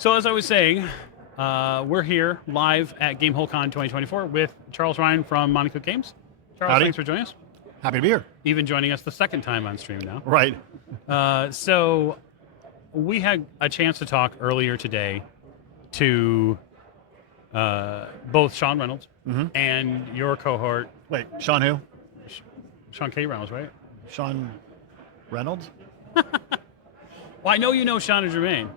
So as I was saying, we're here live at Gamehole Con 2024 with Charles Ryan from Monte Cook Games. Charles, Howdy. thanks for joining us. Happy to be here. Even joining us the second time on stream now. Right. So we had a chance to talk earlier today to both Sean Reynolds and your cohort. Wait, Sean who? Sean K. Reynolds, right? Sean Reynolds? Well, I know you know Shauna Germain.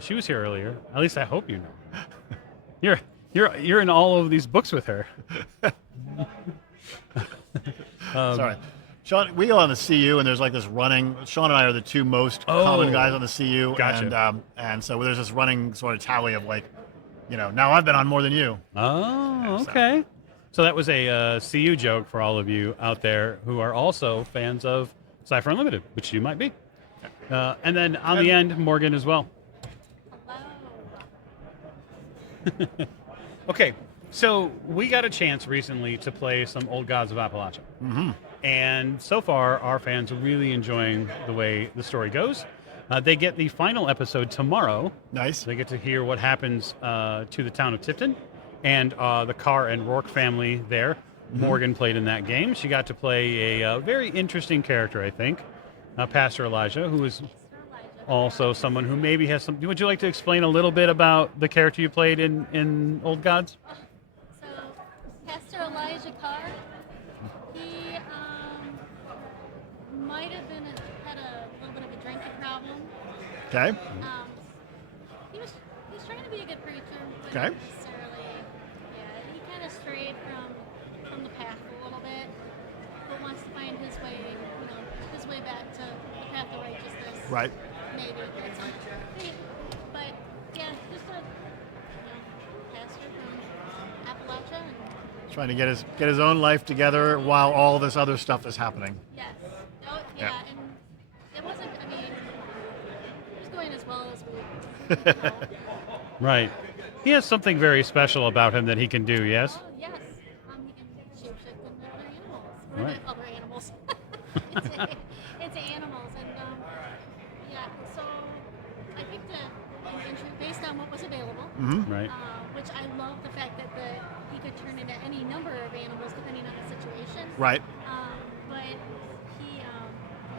She was here earlier. At least I hope you know. You're in all of these books with her. Sorry. Sean, we go on the CU, and there's like this running. Sean and I are the two most common guys on the CU. Gotcha. And so there's this running sort of tally of like, now I've been on more than you. Oh, okay. So that was a CU joke for all of you out there who are also fans of Cypher Unlimited, which you might be. And then on the end, Morgan as well. Hello. Okay, so we got a chance recently to play some Old Gods of Appalachia. And so far, our fans are really enjoying the way the story goes. They get the final episode tomorrow. Nice. They get to hear what happens to the town of Tipton and the Carr and Rourke family there. Morgan played in that game. She got to play a very interesting character, I think, Pastor Elijah, who is also someone who maybe has some... Would you like to explain a little bit about the character you played in Old Gods? So, Pastor Elijah Carr, he might have had a little bit of a drinking problem. Okay. He was trying to be a good preacher, but Okay. not necessarily. Yeah, he kind of strayed from the path a little bit, but wants to find his way, his way back to the path of righteousness. Right. Maybe that's but yeah, just a pastor from Appalachia. And Trying to get his own life together while all this other stuff is happening. yes, Yeah. and it wasn't. I mean, it was going as well as we. Right. He has something very special about him that he can do, yes? Oh yes, he can shapeshift into other animals. Or Right. other animals. it's animals, and yeah. So I picked an entry based on what was available. Right. Which I love the fact that he could turn into any number of animals depending on the situation. Right. But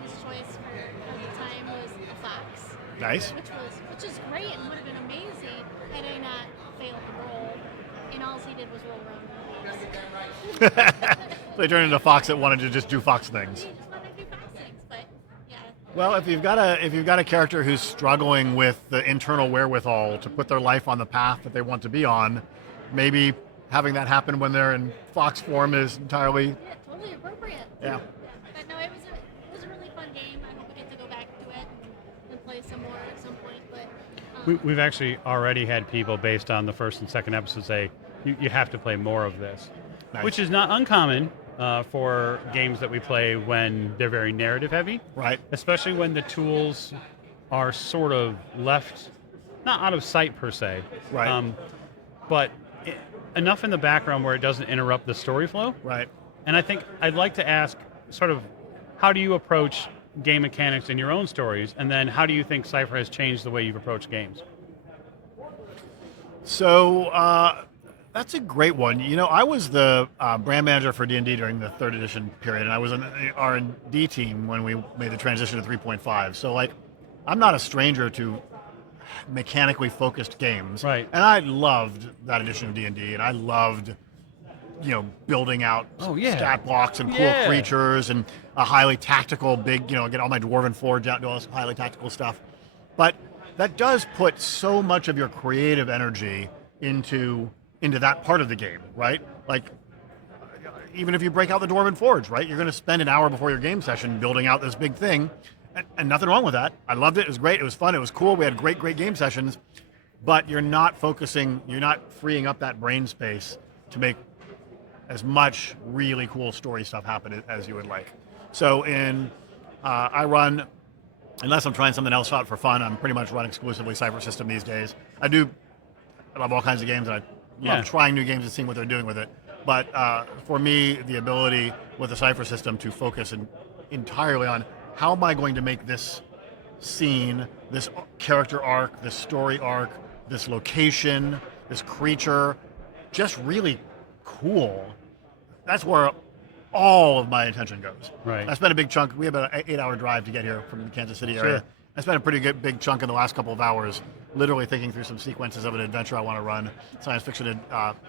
his choice for at the time was a fox. Nice. Which is great and would have been amazing had I not failed the roll, and all he did was roll around the leaves. So they turned into a fox that wanted to just do fox things. He just wanted to do fox things, but yeah. Well, if you've got a character who's struggling with the internal wherewithal to put their life on the path that they want to be on, maybe having that happen when they're in fox form is entirely Yeah, totally appropriate. yeah. But no, it was a really fun game. I hope we get to go back to it and play some more at some point. But We've actually already had people based on the first and second episode say, you have to play more of this. Nice. Which is not uncommon for games that we play when they're very narrative heavy. Right. Especially when the tools are sort of left, not out of sight per se. Right. But enough in the background where it doesn't interrupt the story flow. Right. And I think I'd like to ask sort of, how do you approach game mechanics in your own stories, and then how do you think Cypher has changed the way you've approached games? So that's a great one. I was the brand manager for D&D during the 3rd edition period, and I was on the R&D team when we made the transition to 3.5. So, I'm not a stranger to mechanically focused games. Right. And I loved that edition of D&D, and I loved, building out stat blocks and cool creatures and a highly tactical big, get all my Dwarven Forge out, do all this highly tactical stuff. But that does put so much of your creative energy into that part of the game, right? Like, even if you break out the Dwarven Forge, right? You're going to spend an hour before your game session building out this big thing, and nothing wrong with that. I loved it. It was great. It was fun. It was cool. We had great game sessions, but you're not freeing up that brain space to make as much really cool story stuff happen as you would like. So I run, unless I'm trying something else out for fun, I'm pretty much run exclusively Cypher System these days. I love all kinds of games, and I love trying new games and seeing what they're doing with it. But for me, the ability with the Cypher System to focus entirely on how am I going to make this scene, this character arc, this story arc, this location, this creature, just really cool, that's where all of my attention goes. Right. I spent a big chunk, we have an 8-hour drive to get here from the Kansas City area. Sure. I spent a pretty good big chunk in the last couple of hours literally thinking through some sequences of an adventure I want to run, science fiction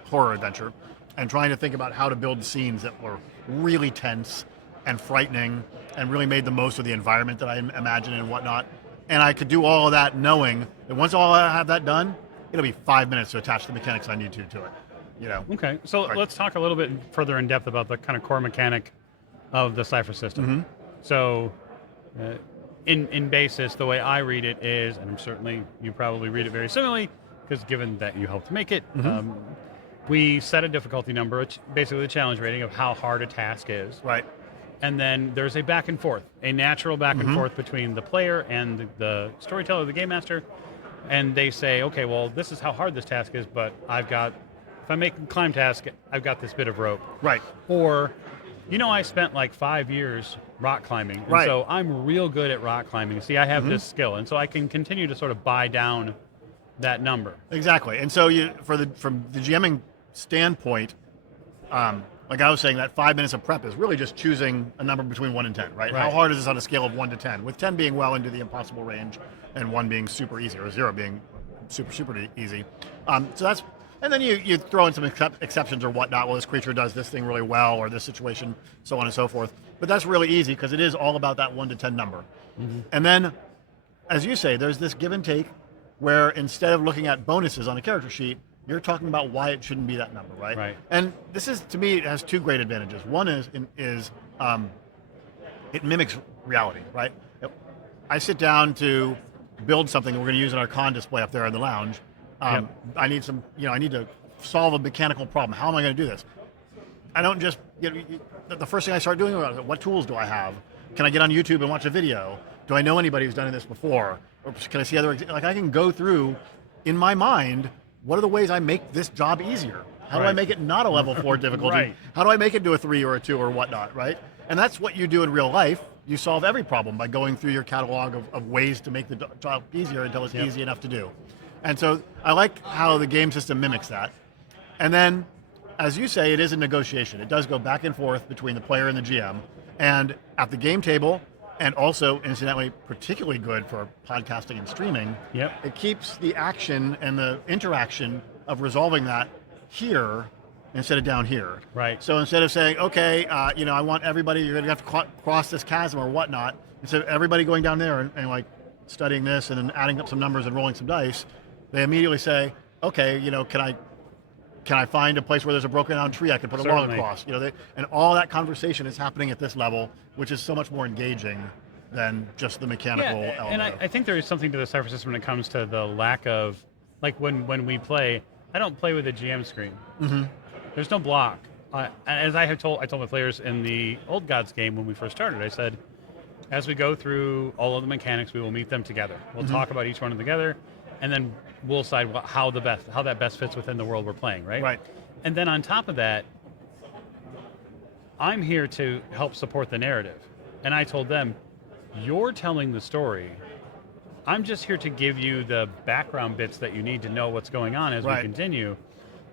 horror adventure, and trying to think about how to build scenes that were really tense and frightening and really made the most of the environment that I imagined and whatnot. And I could do all of that knowing that once I have that done, it'll be 5 minutes to attach the mechanics I need to it. You know. Okay, so let's talk a little bit further in depth about the kind of core mechanic of the Cypher system. Mm-hmm. So, in basis, the way I read it is, and I'm certainly you probably read it very similarly, because given that you helped make it, we set a difficulty number, basically the challenge rating of how hard a task is. Right. And then there's a back and forth, a natural back and forth between the player and the storyteller, the game master, and they say, okay, well, this is how hard this task is, but if I make a climb task, I've got this bit of rope. Right. Or, I spent like 5 years rock climbing, and right. so I'm real good at rock climbing. See, I have this skill, and so I can continue to sort of buy down that number. Exactly. And so from the GMing standpoint, like I was saying, that 5 minutes of prep is really just choosing a number between 1 and 10, right? How hard is this on a scale of 1 to 10? With 10 being well into the impossible range, and 1 being super easy, or 0 being super, super easy. So that's, and then you throw in some exceptions or whatnot. Well, this creature does this thing really well, or this situation, so on and so forth. But that's really easy because it is all about that 1 to 10 number. And then, as you say, there's this give and take where instead of looking at bonuses on a character sheet, you're talking about why it shouldn't be that number, right? Right. And this is, to me, it has 2 great advantages. One is it mimics reality, right? I sit down to build something we're going to use in our con display up there in the lounge. I need I need to solve a mechanical problem. How am I going to do this? I don't just, the first thing I start doing is, what tools do I have? Can I get on YouTube and watch a video? Do I know anybody who's done this before? Or can I see other, I can go through, in my mind, what are the ways I make this job easier? How do I make it not a level 4 difficulty? How do I make it to a 3 or a 2 or whatnot, right? And that's what you do in real life. You solve every problem by going through your catalog of ways to make the job easier until it's easy enough to do. And so I like how the game system mimics that. And then, as you say, it is a negotiation. It does go back and forth between the player and the GM. And at the game table, and also, incidentally, particularly good for podcasting and streaming, it keeps the action and the interaction of resolving that here instead of down here. Right. So instead of saying, okay, I want everybody, you're going to have to cross this chasm or whatnot, instead of everybody going down there and like studying this and then adding up some numbers and rolling some dice, they immediately say, okay, can I find a place where there's a broken down tree I can put a log across? And all that conversation is happening at this level, which is so much more engaging than just the mechanical element. And I think there is something to the Cypher system when it comes to the lack of, like when we play, I don't play with a GM screen. There's no block. As I told my players in the Old Gods game when we first started, I said, as we go through all of the mechanics, we will meet them together. We'll talk about each one together, and then we'll decide how that best fits within the world we're playing, right? Right. And then on top of that, I'm here to help support the narrative. And I told them, you're telling the story. I'm just here to give you the background bits that you need to know what's going on as we continue.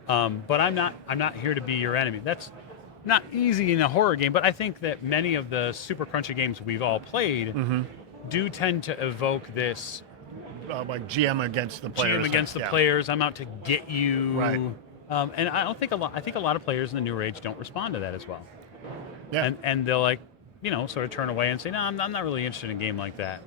But I'm not here to be your enemy. That's not easy in a horror game, but I think that many of the super crunchy games we've all played do tend to evoke this like GM against the players. GM against the players. I'm out to get you. Right. And I think a lot of players in the new rage don't respond to that as well. Yeah. And they'll sort of turn away and say, no, I'm not really interested in a game like that.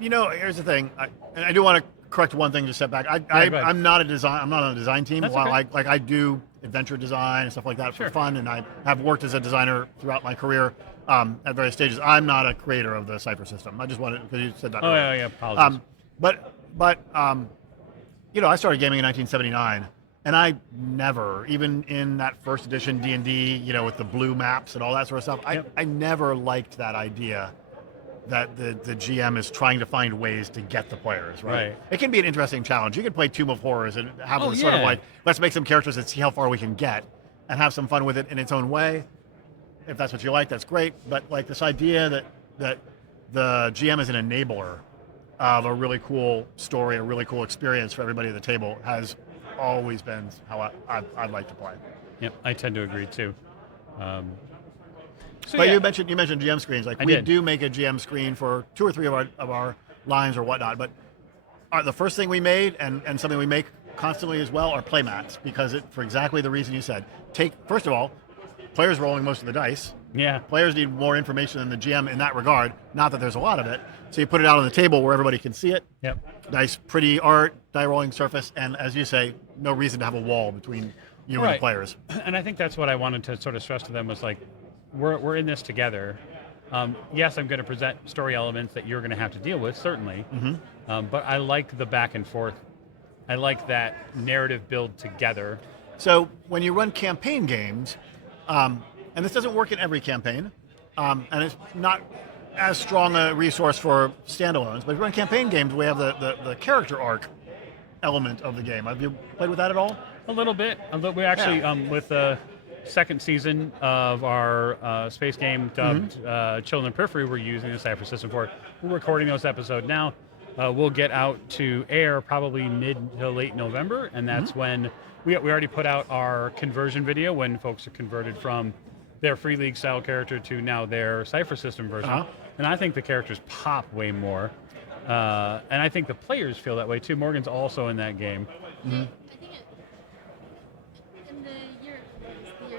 Here's the thing. I do want to correct one thing to step back. I'm not I'm not on a design team. That's While okay. I do adventure design and stuff like that for fun, and I have worked as a designer throughout my career at various stages. I'm not a creator of the Cypher system. I just wanted, because you said that. Oh, earlier. yeah, apologies. But I started gaming in 1979, and I never, even in that first edition D&D, with the blue maps and all that sort of stuff, I never liked that idea that the GM is trying to find ways to get the players, right? It can be an interesting challenge. You can play Tomb of Horrors and have sort of like, let's make some characters and see how far we can get and have some fun with it in its own way. If that's what you like, that's great. But like this idea that the GM is an enabler of a really cool story, a really cool experience for everybody at the table has always been how I'd like to play. Yep, I tend to agree too. But you mentioned GM screens. Like we did. do make a GM screen for 2 or 3 of our lines or whatnot. But the first thing we made and something we make constantly as well are playmats, because for exactly the reason you said. First of all, players rolling most of the dice. Yeah. Players need more information than the GM in that regard. Not that there's a lot of it. So you put it out on the table where everybody can see it. Yep. Nice, pretty art, die rolling surface, and as you say, no reason to have a wall between you and the players. And I think that's what I wanted to sort of stress to them was like, we're in this together. Yes, I'm going to present story elements that you're going to have to deal with, certainly. But I like the back and forth. I like that narrative build together. So when you run campaign games, and this doesn't work in every campaign, and it's not as strong a resource for standalones, but if you run campaign games, we have the character arc element of the game. Have you played with that at all? A little bit. We actually, with the second season of our space game dubbed Children of Periphery, we're using the Cypher System for it. We're recording those episodes now. We'll get out to air probably mid to late November, and that's when we already put out our conversion video when folks are converted from their Free League style character to now their Cypher System version. And I think the characters pop way more. And I think the players feel that way too. Morgan's also in that game. I think in the year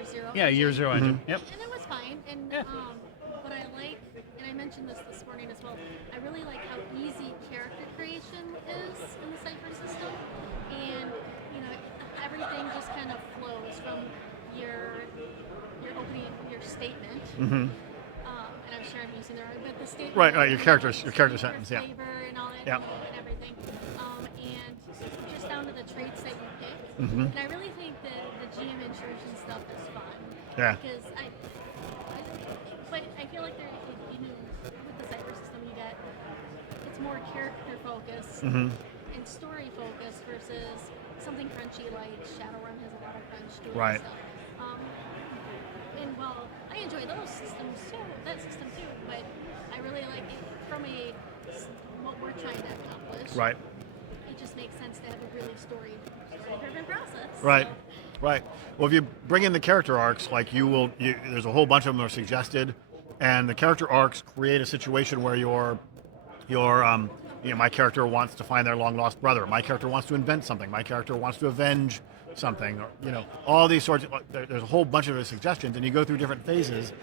0. Yeah, year 0 engine. Yep. And it was fine. And but I like, and I mentioned this morning as well, I really like how easy character creation is in the Cypher System. And everything just kind of flows from your opening, your statement. And I'm sure I'm using the right, but the statement. Right. Your character sentence. Yeah. Flavor and all that, Yeah. and everything. And just down to the traits that you pick. And I really think the GM intrusion stuff is fun. Yeah. Because but I feel like with the Cypher System, it's more character focused and story focused versus something crunchy like Shadowrun has a lot of crunch to it. Right. Stuff. And while I enjoy that system too, but I really like it from what we're trying to accomplish. Right. It just makes sense to have a really story-driven process. Right. Right. Well, if you bring in the character arcs, like there's a whole bunch of them are suggested, and the character arcs create a situation where my character wants to find their long-lost brother. My character wants to invent something. My character wants to avenge something. Or, all these sorts of, there's a whole bunch of suggestions, and you go through different phases,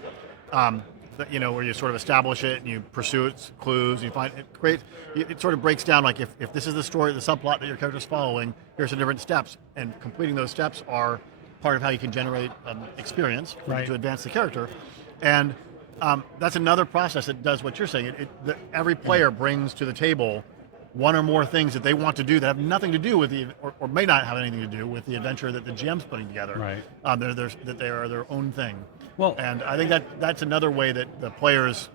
where you sort of establish it and you pursue its clues. You find it great. It sort of breaks down like if this is the story, the subplot that your character's following. Here's the different steps, and completing those steps are part of how you can generate experience to advance the character, and that's another process that does what you're saying. Every player brings to the table one or more things that they want to do that have nothing to do with or may not have anything to do with the adventure that the GM's putting together. Right. That they are their own thing. Well, and I think that's another way that the players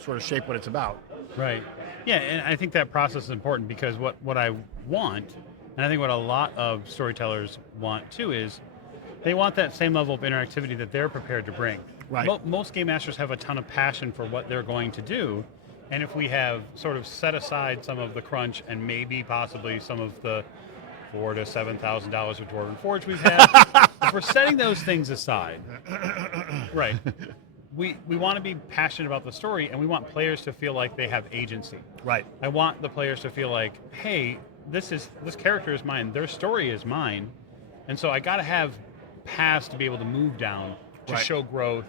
sort of shape what it's about. Right. Yeah, and I think that process is important because what I want, and I think what a lot of storytellers want too, is they want that same level of interactivity that they're prepared to bring. Right. Most game masters have a ton of passion for what they're going to do, and if we have sort of set aside some of the crunch and maybe possibly some of the $4,000 to $7,000 of Dwarven Forge we've had, if we're setting those things aside, right, we want to be passionate about the story, and we want players to feel like they have agency. Right. I want the players to feel like, hey, this character is mine, their story is mine, and so I got to have paths to be able to move down to show growth,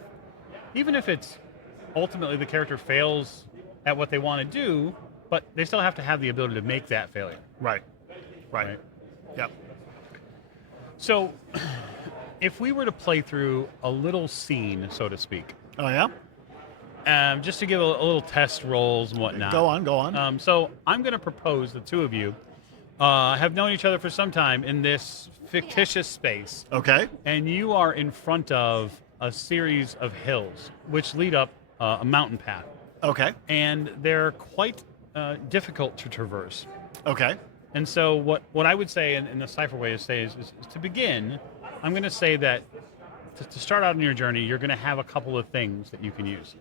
even if it's ultimately the character fails at what they want to do, but they still have to have the ability to make that failure. Right. Yep. So, if we were to play through a little scene, so to speak. Oh yeah. Just to give a little test rolls and whatnot. Go on. So I'm going to propose the two of you have known each other for some time in this fictitious space. Okay. And you are in front of a series of hills which lead up a mountain path. Okay. And they're quite difficult to traverse. Okay. And so what I would say in the Cypher way is to begin, I'm going to say that to start out in your journey, you're going to have a couple of things that you can use.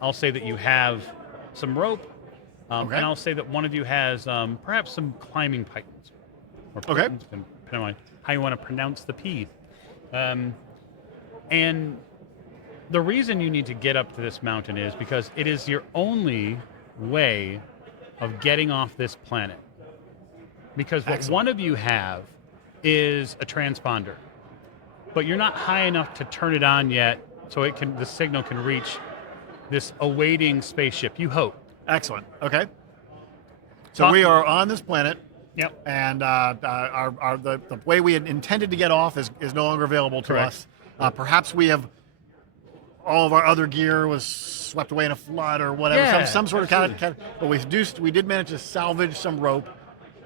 I'll say that you have some rope, Okay. And I'll say that one of you has perhaps some climbing pythons. Or Okay. pythons, depending on how you want to pronounce the P. And the reason you need to get up to this mountain is because it is your only way of getting off this planet. Because what Excellent. one of you have is a transponder, but you're not high enough to turn it on yet, so the signal can reach this awaiting spaceship. You hope. Excellent. Okay. So we are on this planet. Yep. And the way we had intended to get off is no longer available to Correct. us. Perhaps we have all of our other gear was swept away in a flood or whatever. Yeah, some sort of kind of. But we did manage to salvage some rope,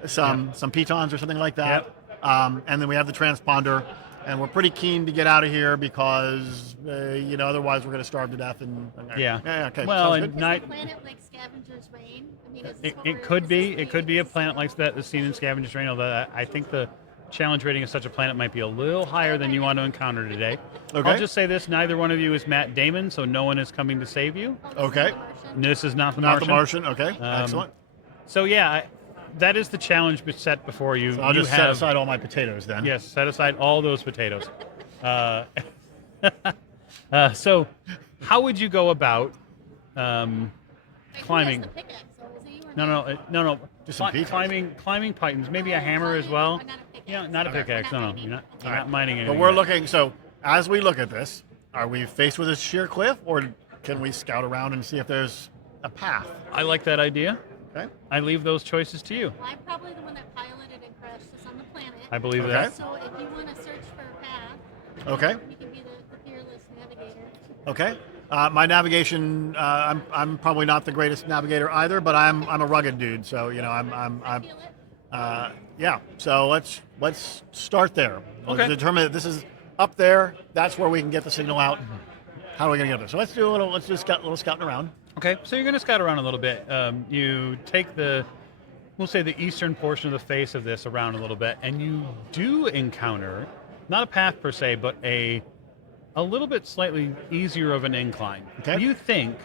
some pitons or something like that. Yep. And then we have the transponder, and we're pretty keen to get out of here because otherwise we're going to starve to death. Okay. Well, sounds and good. Is the planet like Scavenger's Reign? I mean, is this what it could be. It could be a planet like that, the scene in Scavenger's Reign, although I think the challenge rating of such a planet might be a little higher than you want to encounter today. Okay. I'll just say this, neither one of you is Matt Damon, so no one is coming to save you. Okay. This is not the Not Martian. the Martian. Okay. Excellent. So yeah, that is the challenge set before you. So I'll You just set have- aside all my potatoes then. Yes, set aside all those potatoes. So how would you go about climbing? Who has the pickaxe, though? Is it you or No. Just some pitons. Climbing pythons, maybe a hammer as well. Not a pickaxe. Yeah, not a Okay. pickaxe. We're No, not you're not. mining. You're not mining anything. But we're looking. So as we look at this, are we faced with a sheer cliff, or can we scout around and see if there's a path? I like that idea. Okay. I leave those choices to you. Well, I'm probably the one that piloted and crashed us on the planet. I believe Okay. that. So if you want to search for a path, Okay. you can be the fearless navigator. Okay. My navigation. I'm probably not the greatest navigator either, but I'm a rugged dude. So I feel it. yeah. So let's start there. Let's Okay. determine that this is up there. That's where we can get the signal out. How are we gonna get up there? So let's do a little scouting around. Okay, so you're going to scout around a little bit. You take we'll say the eastern portion of the face of this around a little bit, and you do encounter, not a path per se, but a little bit slightly easier of an incline. Okay. You think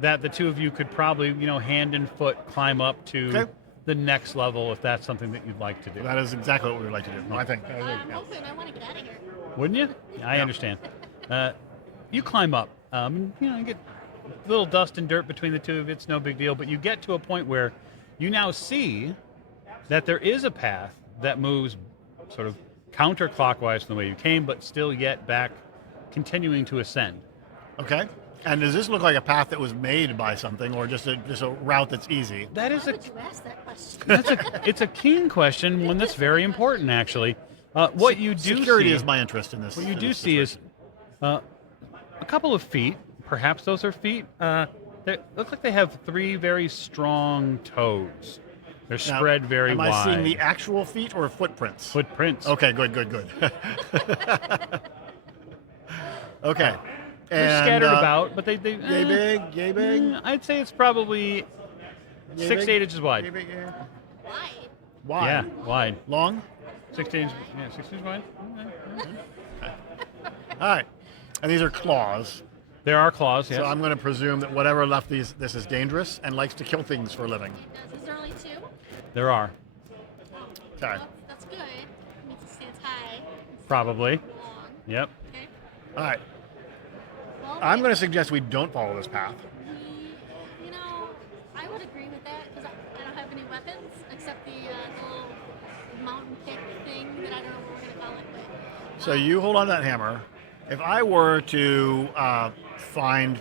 that the two of you could probably, hand and foot climb up to Okay. the next level if that's something that you'd like to do. That is exactly what we would like to do. I think. I'm hoping I want to get out of here. Wouldn't you? I understand. You climb up. You get a little dust and dirt between the two of you. It's no big deal. But you get to a point where you now see that there is a path that moves sort of counterclockwise from the way you came, but still yet back, continuing to ascend. Okay. And does this look like a path that was made by something, or just a route that's easy? That is Why would you ask that question? it's a keen question, one that's very important actually. What you do Security see is my interest in this. What you in do this see is situation. a couple of feet. Perhaps those are feet. They look like they have three very strong toes. They're Now, spread very am wide. I seeing the actual feet or footprints? Footprints. Okay, good. Okay. They're scattered about, but they Yay big, yay big. I'd say it's probably Yay 6 to big? 8 inches wide. Yay big, yeah. Why? Wide. Yeah, wide. Long? 16 inches. Yeah, 6 inches wide. All right. And these are claws. There are claws. Yes. So I'm going to presume that whatever left this is dangerous and likes to kill things for a living. Is there only two? There are Okay. Well, that's good. It means it stands high. It's probably. long. Yep. Okay. All right. Well, I'm going to suggest we don't follow this path. I would agree with that because I don't have any weapons except the little mountain pick thing that I don't know what we're going to call it. But So you hold on to that hammer. If I were to find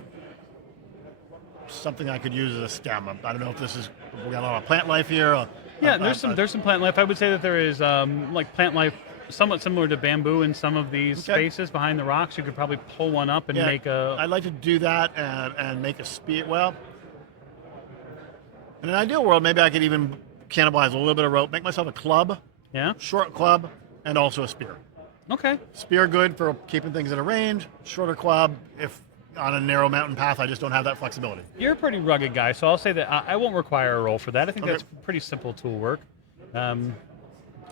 something I could use as a stem, I don't know if this is, we got a lot of plant life here. Yeah, there's some plant life. I would say that there is like plant life somewhat similar to bamboo in some of these Okay. spaces behind the rocks. You could probably pull one up and Yeah, make a. I'd like to do that and make a spear. Well, in an ideal world, maybe I could even cannibalize a little bit of rope, make myself a club, Yeah. short club, and also a spear. Okay. Spear good for keeping things at a range, shorter club if on a narrow mountain path I just don't have that flexibility. You're a pretty rugged guy, so I'll say that I won't require a roll for that. I think Okay. that's pretty simple tool work.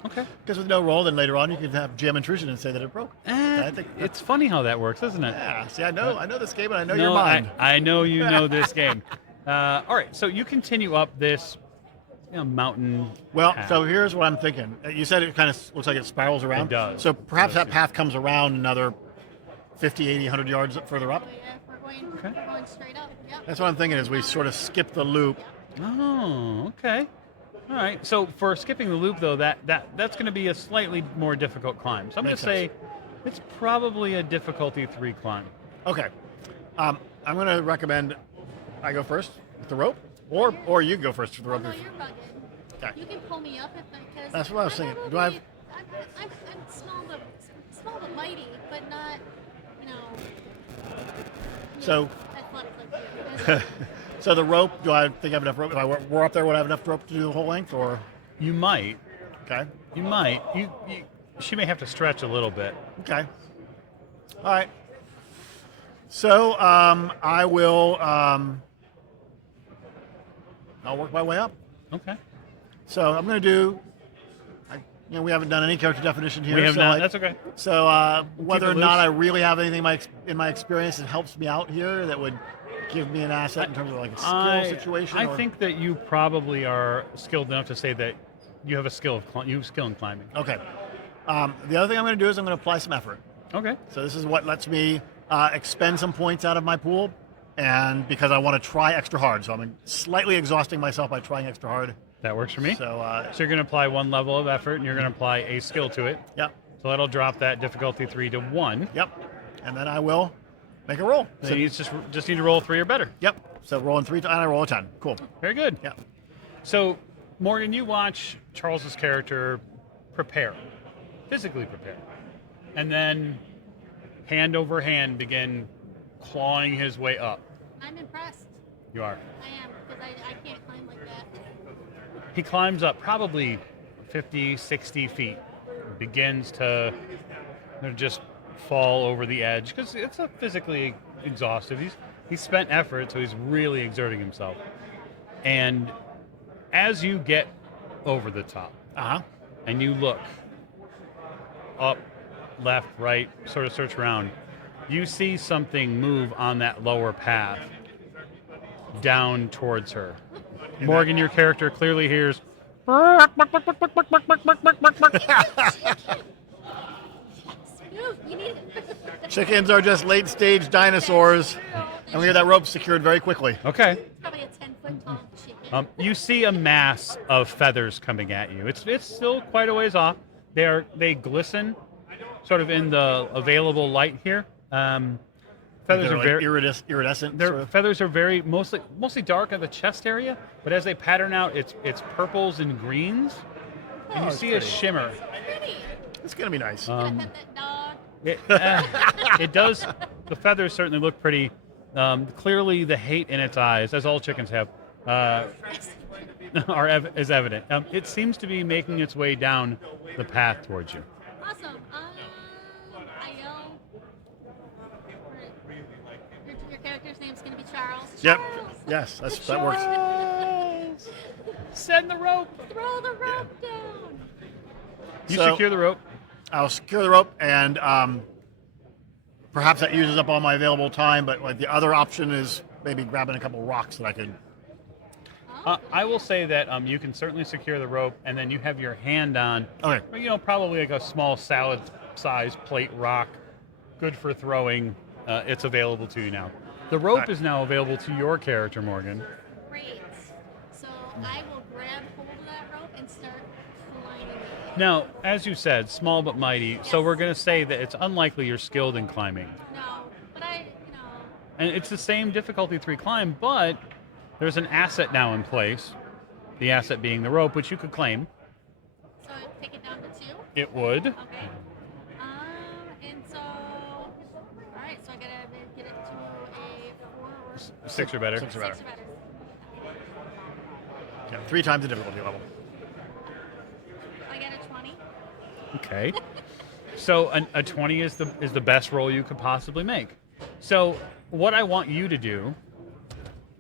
Okay. Because with no roll, then later on you can have jam intrusion and say that it broke. I think It's funny how that works, isn't it? yeah. See, I know this game, and I know No, your mind. I know you know this game. All right, so you continue up this mountain. Well, path. so here's what I'm thinking. You said it kind of looks like it spirals around. It does. So perhaps It does, that path comes around another 50, 80, 100 yards further up. So yeah, we're going straight up. Yep. That's what I'm thinking is we sort of skip the loop. Oh, okay. All right. So for skipping the loop, though, that's going to be a slightly more difficult climb. So I'm going to Makes say it's probably a difficulty 3 climb. Okay. I'm going to recommend I go first with the rope, or you go first with the rope. No, you're bugging. Okay. You can pull me up because That's what I was thinking. Do I have- I'm small but mighty, but not, So- athletic like you. So the rope, do I think I have enough rope? If I were up there, would I have enough rope to do the whole length, or? You might. Okay. You might. She may have to stretch a little bit. Okay. All right. So I will. I'll work my way up. Okay. So I'm going to do. We haven't done any character definition here. We have so not. That's okay. So whether it or not loose. I really have anything in my experience that helps me out here that would give me an asset in terms of like a skill situation. I or- think that you probably are skilled enough to say that you have a skill in climbing. Okay. The other thing I'm going to do is I'm going to apply some effort. Okay. So this is what lets me expend some points out of my pool, and because I want to try extra hard. So I'm slightly exhausting myself by trying extra hard. That works for me. So So you're going to apply 1 level of effort, and you're going to apply a skill to it. yep, So that'll drop that difficulty 3 to 1. yep, and then I will make a roll. So you just need to roll 3 or better. Yep. So rolling 3 and I roll a 10. Cool. Very good. Yep. So, Morgan, you watch Charles's character physically prepare, and then hand over hand begin clawing his way up. I'm impressed. You are. I am, because I can't climb like that. He climbs up probably 50, 60 feet, begins to just fall over the edge because it's a physically exhaustive. He's spent effort, so he's really exerting himself. And as you get over the top and you look up, left, right, sort of search around, you see something move on that lower path down towards her. Morgan, your character clearly hears. You need Chickens are just late stage dinosaurs, and we get that rope secured very quickly. Okay. probably a 10-foot tall chicken. You see a mass of feathers coming at you. It's still quite a ways off. They glisten, sort of in the available light here. Feathers They're are like very iridescent. their sort of. feathers are very mostly dark at the chest area, but as they pattern out, it's purples and greens, and you it's see pretty. a shimmer. Pretty. It's gonna be nice. Pet that dog. It does. The feathers certainly look pretty. Clearly, the hate in its eyes, as all chickens have, is evident. It seems to be making its way down the path towards you. Awesome. I yell. Your character's name's going to be Charles. Yep. Charles! Yes, that works. Send the rope. Throw the rope down. You So- secure the rope. I'll secure the rope, and perhaps that uses up all my available time. But like the other option is maybe grabbing a couple rocks that I could. I will say that you can certainly secure the rope, and then you have your hand on, Okay. probably like a small salad-sized plate rock, good for throwing. It's available to you now. The rope Alright. is now available to your character, Morgan. Great. So I will grab hold of that rope and start climbing it. Now, as you said, small but mighty, so we're going to say that it's unlikely you're skilled in climbing. No, but And it's the same difficulty 3 climb, but there's an asset now in place, the asset being the rope, which you could claim. so take it down to 2. It would. Okay. And so, all right. So I gotta get it to a 4 or 6 or better. 6 or 6 better. or better. Yeah, 3 times the difficulty level. I got a 20. Okay. So a 20 is the best roll you could possibly make. So what I want you to do,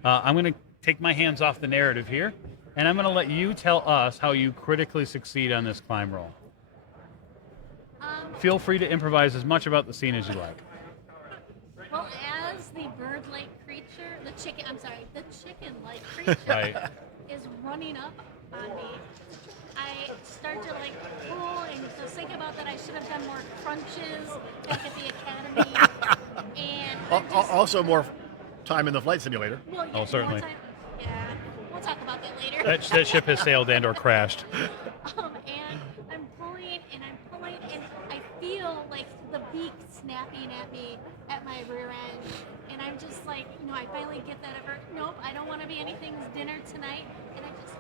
I'm going to take my hands off the narrative here, and I'm going to let you tell us how you critically succeed on this climb roll. Feel free to improvise as much about the scene as you like. Well, as the bird-like creature, the the chicken-like creature Right. is running up on me. I start to like pull and just think about that I should have done more crunches back at the academy. And I'm just, Also, more time in the flight simulator. well, yeah, Oh, certainly. Yeah, we'll talk about that later. That ship has sailed and or crashed. And I'm pulling and I feel like the beak snapping at me at my rear end. And I'm just like, I finally get that over. Nope, I don't want to be anything's dinner tonight. And I just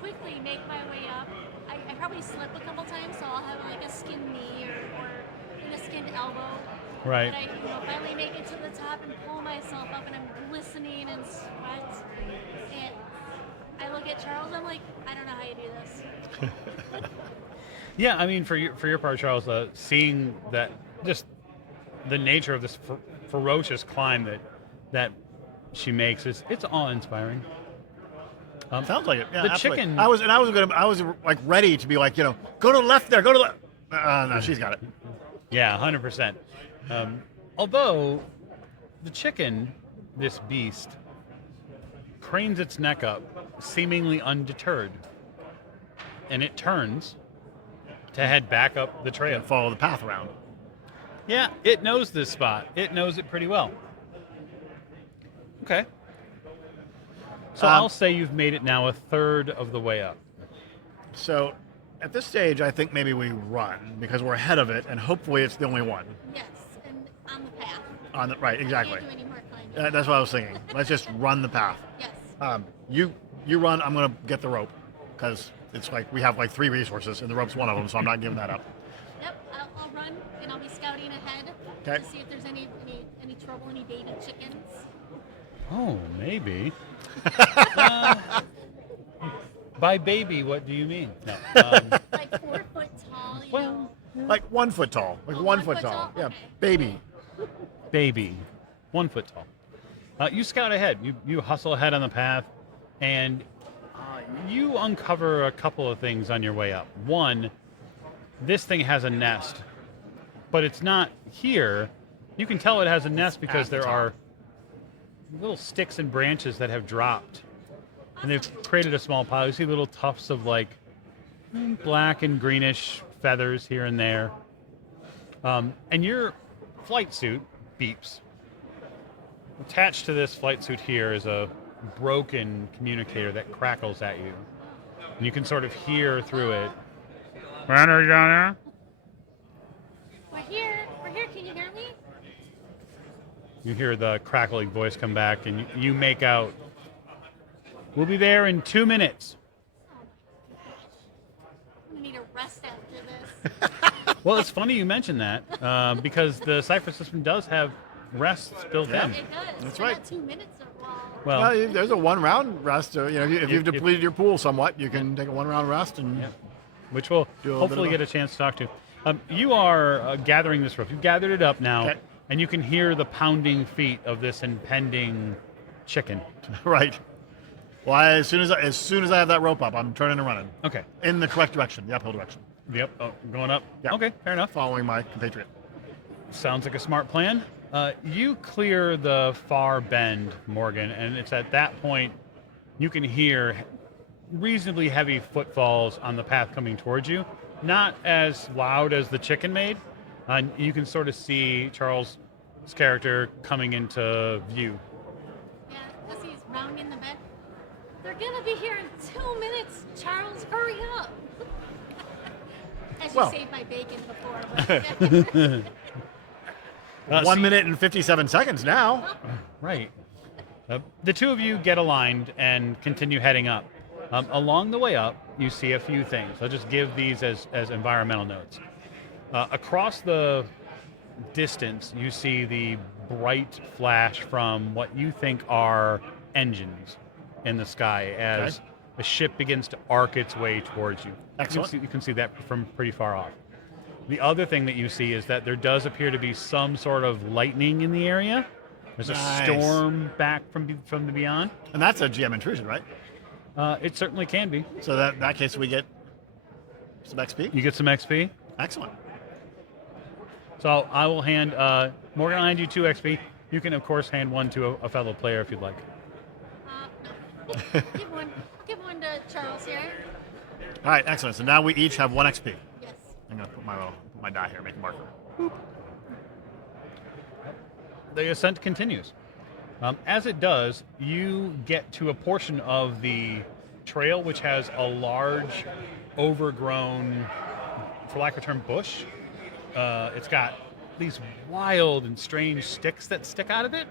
quickly make my way up. I probably slip a couple times, so I'll have like a skinned knee or a skinned elbow. Right. But I finally make it to the top and pull myself up, and I'm glistening and sweat. And I look at Charles. I'm like, I don't know how you do this. Yeah, I mean, for your part, Charles, seeing that just the nature of this ferocious climb that she makes it's awe-inspiring. Sounds like it. Yeah, the absolutely. chicken. I was like ready to be like, go to the left there, go to the left. No, she's got it. Yeah, 100%. Although the chicken, this beast, cranes its neck up, seemingly undeterred, and it turns to head back up the trail. And follow the path around. Yeah, it knows this spot. It knows it pretty well. Okay. So I'll say you've made it now a third of the way up. So at this stage, I think maybe we run because we're ahead of it, and hopefully it's the only one. Yes, and on the path. Right, exactly. I can't do any more climbing. That's what I was thinking. Let's just run the path. Yes. You run. I'm gonna get the rope because it's like we have like 3 resources, and the rope's one of them, so I'm not giving that up. Yep, I'll run and I'll be scouting ahead Okay. to see if there's any trouble, any baby chickens. Oh, maybe. By baby, what do you mean? No. Like 4 foot tall, you Well, know. Like 1 foot tall. Like Oh, 1 1 foot foot tall. tall? Yeah, Okay. baby. baby, 1 foot tall. You scout ahead. You hustle ahead on the path, and you uncover a couple of things on your way up. One, this thing has a nest, but it's not here. You can tell it has a nest because at the there top. are little sticks and branches that have dropped, and they've created a small pile. You see little tufts of like black and greenish feathers here and there, and your flight suit beeps. Attached to this flight suit here is a broken communicator that crackles at you, and you can sort of hear through it. We're here. Can you hear me? You hear the crackling voice come back, and you make out, "We'll be there in 2 minutes." I'm gonna need a rest after this. Well, it's funny you mentioned that because the Cypher System does have rests built Yeah. in. It does. That's So right. Not 2 inches or Well, There's a 1 round rest. If you've depleted your pool somewhat, you can take a 1 round rest and. yeah, which we'll Do a little hopefully bit of get a chance to talk to. You are gathering this rope. You've gathered it up now, Okay. and you can hear the pounding feet of this impending chicken. Right. Well, as soon as I have that rope up, I'm turning and running Okay. in the correct direction, the uphill direction, Yep. Oh, going up. Yeah. Okay. Fair enough. following my compatriot. Sounds like a smart plan. You clear the far bend, Morgan, and it's at that point you can hear reasonably heavy footfalls on the path coming towards you. Not as loud as the chicken made. You can sort of see Charles' character coming into view. Yeah, as he's rounding the bend. They're gonna be here in 2 minutes. Charles, hurry up. As you Well. saved my bacon before. But 1 minute and 57 seconds now. Right. The two of you get aligned and continue heading up. Along the way up, you see a few things. I'll just give these as environmental notes. Across the distance, you see the bright flash from what you think are engines in the sky as Okay. a ship begins to arc its way towards you. Excellent. You can see that from pretty far off. The other thing that you see is that there does appear to be some sort of lightning in the area. There's a Nice. storm back from the beyond. And that's a GM intrusion, right? It certainly can be. So in that case, we get some XP. You get some XP. Excellent. So I will hand Morgan. I'll hand you 2 XP. You can of course hand 1 to a fellow player if you'd like. Give one to Charles here. All right, excellent. So now we each have 1 XP. Yes. I'm gonna put my die here, make a marker. The ascent continues. As it does, you get to a portion of the trail which has a large, overgrown, for lack of a term, bush. It's got these wild and strange sticks that stick out of it.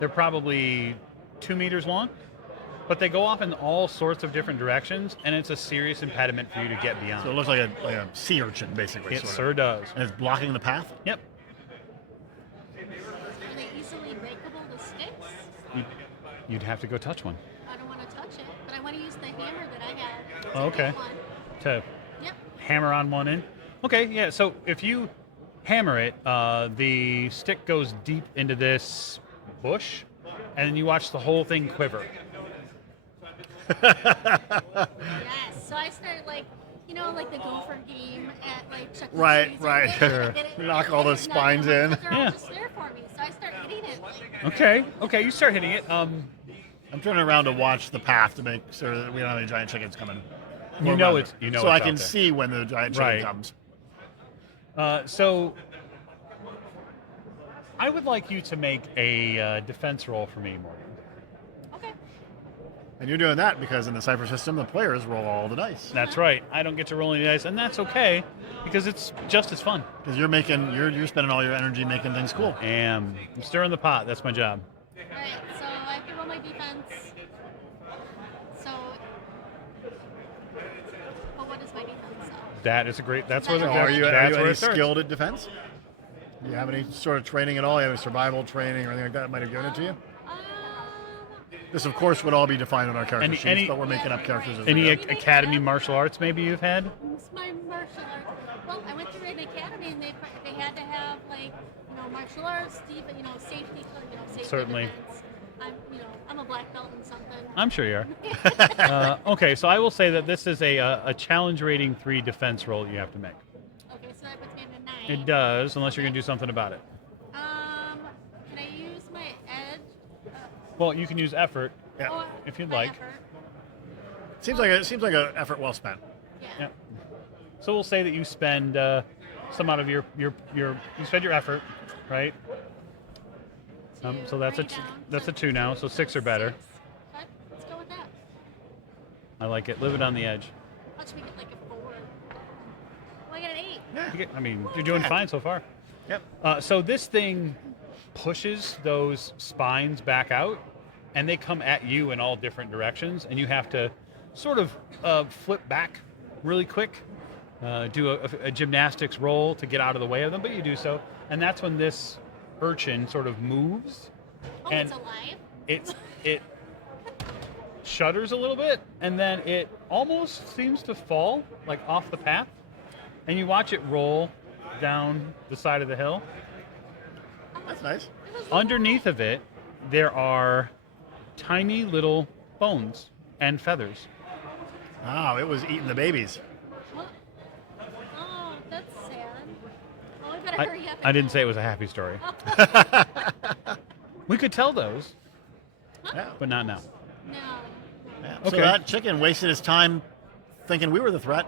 They're probably 2 meters long, but they go off in all sorts of different directions, and it's a serious impediment for you to get beyond. So it looks like a sea urchin, basically. It sure does. And it's blocking the path? Yep. Are they easily breakable, the sticks? You'd have to go touch one. I don't want to touch it, but I want to use the hammer that I have. Oh, okay. To Yep. hammer on one end. Okay, yeah. So if you hammer it, the stick goes deep into this bush, and then you watch the whole thing quiver. Yes. So I start like the gopher game at like Chuck E. Right, Cheese. right. Sure. Knock all the spines in. They're Yeah. all just there for me, so I start hitting it. Okay. You start hitting it. I'm turning around to watch the path to make sure that we don't have any giant chickens coming. You know it's so it's I out can there. see when the giant chicken Right. comes. So I would like you to make a defense roll for me, Morgan. Okay. And you're doing that because in the Cypher system, the players roll all the dice. That's right. I don't get to roll any dice, and that's okay because it's just as fun. Because you're spending all your energy making things cool. I'm stirring the pot. That's my job. All right. So I have to roll my defense. So, but what is my defense? So? That is a great. That's where So the So are you that's where any it starts. skilled at defense? Do you have any sort of training at all? You have any survival training or anything like that might have given it to you? This, of course, would all be defined on our character sheets, but we're making up characters as we Any go. academy martial arts maybe you've had? It's my martial arts. Well, I went through an academy and they had to have like martial arts, safety, safety Certainly. defense. I'm a black belt in something. I'm sure you are. Okay, so I will say that this is a challenge rating 3 defense roll you have to make. Okay, so that puts me in a 9. It does, unless you're going to do something about it. Can I use my edge? Well, you can use effort Yeah. if you'd my like. effort. Seems like an effort well spent. Yeah. So we'll say that you spend some out of your you spend your effort, right? So that's Bring it that's a down 2 now. So 6 or better. 6. Okay, let's go with that. I like it. Live it on the edge. I'll just make it like a 4. Well, I got an 8. I mean, you're doing fine so far. Yep. So this thing pushes those spines back out, and they come at you in all different directions, and you have to sort of flip back really quick, do a gymnastics roll to get out of the way of them, but you do so, and that's when this urchin sort of moves, Oh, and it's alive? it shudders a little bit, and then it almost seems to fall like off the path, and you watch it roll down the side of the hill. That's nice. Underneath of it, there are tiny little bones and feathers. Oh, it was eating the babies. What? Oh, that's sad. Oh, we better hurry up. I didn't say it was a happy story. We could tell those, Yeah. but not now. No. Yeah. Okay. So that chicken wasted his time thinking we were the threat.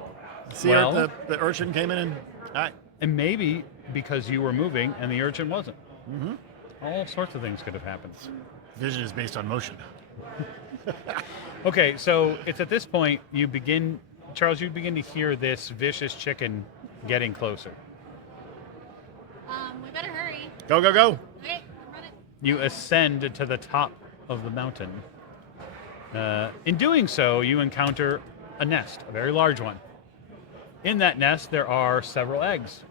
See, Well- the urchin came in and all right. And maybe because you were moving and the urchin wasn't. Mm-hmm. All sorts of things could have happened. Vision is based on motion. Okay, so it's at this point Charles, you begin to hear this vicious chicken getting closer. We better hurry. Go, go, go. Okay, I'm running. You ascend to the top of the mountain. In doing so, you encounter a nest, a very large one. In that nest, there are several eggs.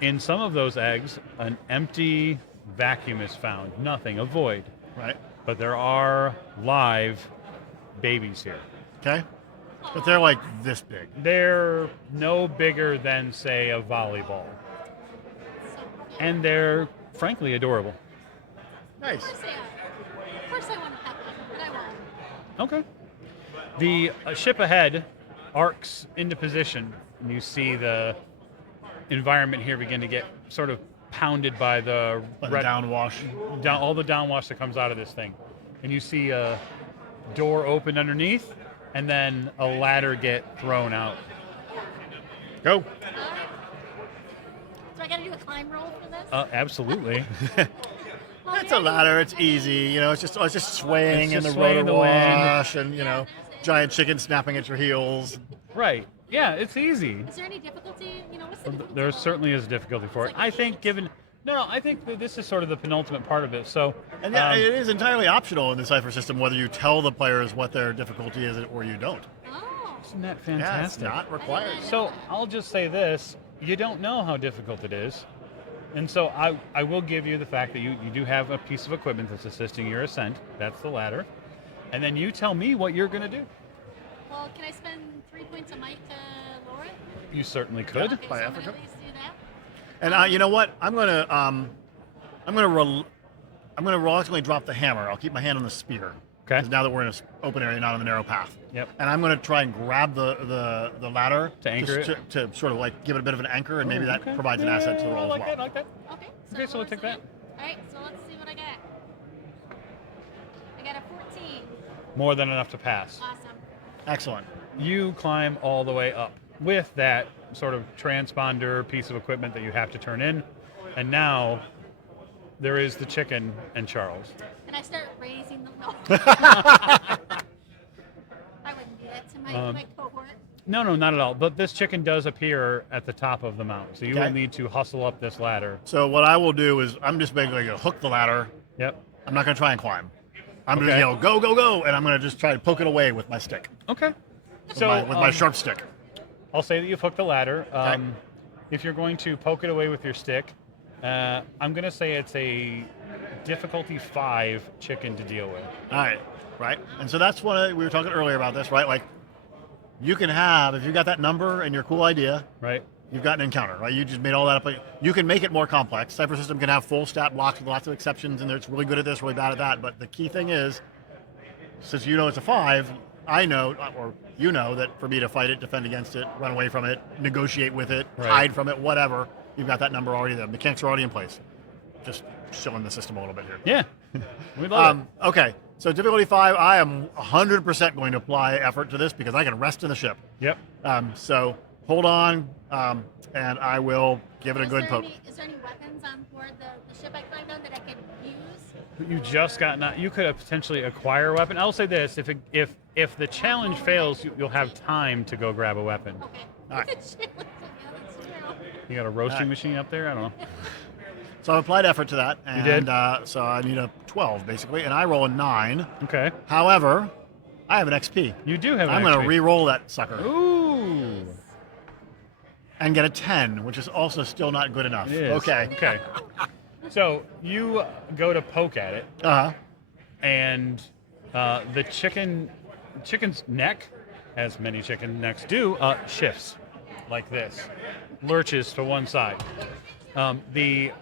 In some of those eggs, an empty vacuum is found. Nothing, a void. Right. But there are live babies here. Okay. But they're like this big. They're no bigger than, say, a volleyball. So, yeah. And they're, frankly, adorable. Nice. Of course they are. Of course I want to pet them, but I won't. Okay. The ship ahead arcs into position, and you see the environment here begin to get sort of pounded by the But the downwash. all the downwash that comes out of this thing. and you see a door open underneath, and then a ladder get thrown out. Go. All right. So I got to do a climb roll for this? Absolutely. Well, It's a ladder. It's easy. You know, it's just swaying It's in just the swaying rotor in the wind. wash, and giant chicken snapping at your heels. Right. Yeah, it's easy. Is there any difficulty? What's the difficulty? There certainly is difficulty for it. It's like I think I think that this is sort of the penultimate part of it. So, And yeah, it is entirely optional in the Cypher system whether you tell the players what their difficulty is or you don't. Oh. isn't that Yeah, it's fantastic? not required. So I'll just say this: you don't know how difficult it is, and so I will give you the fact that you do have a piece of equipment that's assisting your ascent. That's the ladder, and then you tell me what you're going to do. Well, can I spend 3 points a might to lower it? You certainly could. Okay, so By I'm gonna Africa. at least do that. And you know what? I'm gonna reluctantly drop the hammer. I'll keep my hand on the spear. Okay. 'Cause now that we're in an open area, not on the narrow path. Yep. And I'm going to try and grab the ladder To anchor just it? to sort of like give it a bit of an anchor, and maybe that Okay. provides an asset to the Yeah, roll I like as well. that. I like that. Okay. Okay, so what we'll take was that. it? All right, so let's see what I got. I got a 14. More than enough to pass. Awesome. Excellent. You climb all the way up with that sort of transponder piece of equipment that you have to turn in, and now there is the chicken and Charles. And I start raising them. No. I wouldn't do that to my cohort. No, not at all. But this chicken does appear at the top of the mountain, so you will Okay. need to hustle up this ladder. So what I will do is I'm just basically going to hook the ladder. Yep. I'm not going to try and climb. I'm Okay. going to yell, go, go, go, and I'm going to just try to poke it away with my stick, Okay. with, So my sharp stick. I'll say that you've hooked the ladder. If you're going to poke it away with your stick, I'm going to say it's a difficulty 5 chicken to deal with. All right. And so that's what we were talking earlier about this, right? Like, you can have, if you got that number and your cool idea, Right? you've got an encounter, right? You just made all that up. You can make it more complex. Cypher System can have full stat blocks with lots of exceptions, and it's really good at this, really bad at that. But the key thing is, since you know it's a 5, I know, or you know, that for me to fight it, defend against it, run away from it, negotiate with it, Right. hide from it, whatever, you've got that number already there. Mechanics are already in place. Just showing the system a little bit here. Yeah. We love it. Okay, so difficulty 5, I am 100% going to apply effort to this because I can rest in the ship. Yep. So hold on, and I will give it a Is good there poke. Is there any weapons on board the ship I climbed on that I could use? You just got not. You could have potentially acquire a weapon. I'll say this: if the challenge fails, you'll have time to go grab a weapon. Okay. All right. Yeah, that's true. You got a roasting Alright. machine up there? I don't know. So I applied effort to that, and did? So I need a 12 basically, and I roll a 9. Okay. However, I have an XP. You do have. I'm going to re-roll that sucker Ooh. and get a 10, which is also still not good enough. It is. Okay. Okay. So you go to poke at it, Uh huh. and the chicken's neck, as many chicken necks do, shifts like this, lurches to one side. The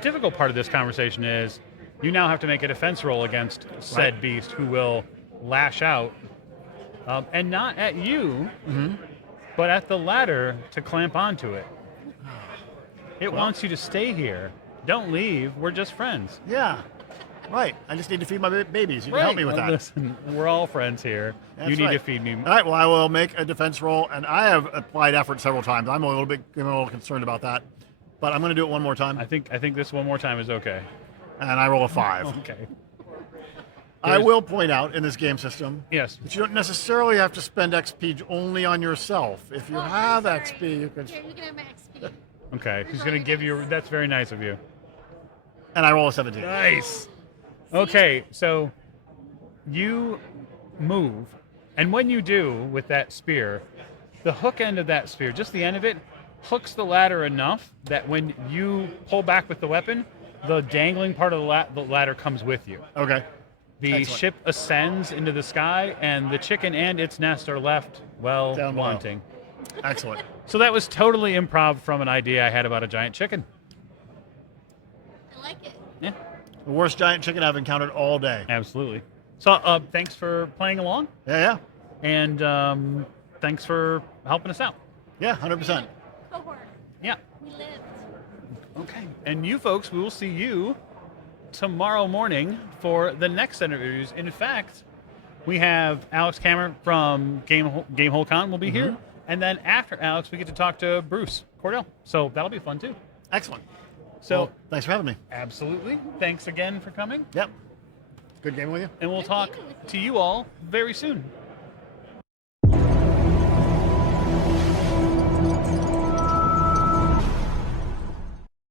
difficult part of this conversation is you now have to make a defense roll against said beast, who will lash out, and not at you, but at the ladder to clamp onto it. It wants you to stay here. Don't leave. We're just friends. Yeah. Right. I just need to feed my babies. You can help me with that. Listen, we're all friends here. That's you need right. to feed me. All right. Well, I will make a defense roll, and I have applied effort several times. I'm a little concerned about that, but I'm going to do it one more time, I think this one more time is okay. and I roll a 5. Okay. I will point out in this game system Yes. that you don't necessarily have to spend XP only on yourself. If you Oh, I'm have sorry. XP, you can. Here, you can have my XP. Okay. He's gonna give you. That's very nice of you. And I roll a 17. Nice. Okay. So you move, and when you do with that spear, the hook end of that spear, just the end of it, hooks the ladder enough that when you pull back with the weapon, the dangling part of the ladder comes with you. Okay. The Excellent. ship ascends into the sky, and the chicken and its nest are left, well, Down below. wanting. Excellent. So that was totally improv from an idea I had about a giant chicken. I like it. Yeah, The worst giant chicken I've encountered all day. absolutely. So thanks for playing along, Yeah. and thanks for helping us out. Yeah. 100%. Cohort. Yeah. We lived. Okay. And you folks, we will see you tomorrow morning for the next set of interviews. In fact, we have Alex Kammer from Gamehole Con will be here. And then after Alex, we get to talk to Bruce Cordell. So that'll be fun, too. Excellent. So well, thanks for having me. Absolutely. Thanks again for coming. Yep. Good gaming with you. And we'll talk to you all very soon.